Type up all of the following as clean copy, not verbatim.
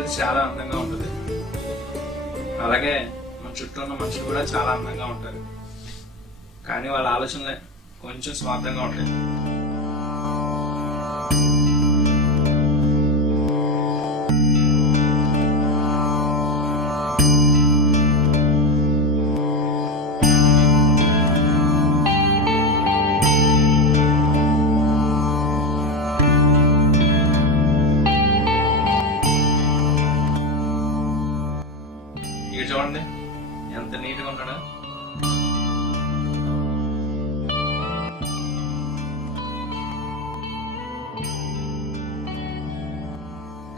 ప్రకృతి చాలా అందంగా ఉంటుంది. అలాగే మన చుట్టూ ఉన్న మనుషులు కూడా చాలా అందంగా ఉంటారు. కానీ వాళ్ళ ఆలోచనలే కొంచెం స్వార్థంగా ఉంటాయి. ఇక్కడ చూడండి ఎంత నీట్గా ఉన్నాడో.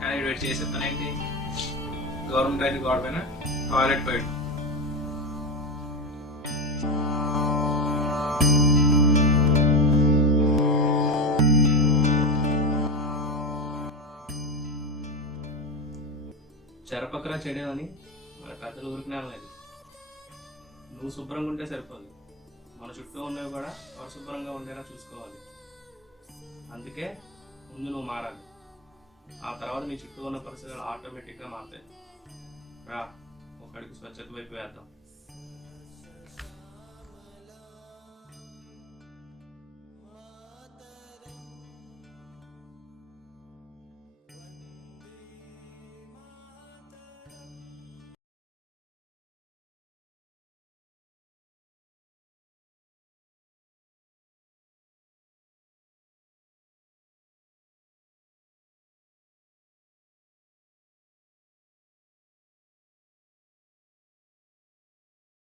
కానీ వీడు చేసే పని ఏంటి? గవర్నమెంట్ అయితే గోడ పైన టాయిలెట్ పోయాడు. చెరపక్కరా చెడేమని మన పెద్దలు ఊరికినే లేదు. నువ్వు శుభ్రంగా ఉంటే సరిపోదు, మన చుట్టూ ఉన్నవి కూడా పరిశుభ్రంగా ఉండేలా చూసుకోవాలి. అందుకే ముందు నువ్వు మారాలి, ఆ తర్వాత నీ చుట్టూ ఉన్న పరిస్థితులు ఆటోమేటిక్గా మారుతాయి. రా, ఒకడికి స్వచ్ఛత వైపు వేద్దాం.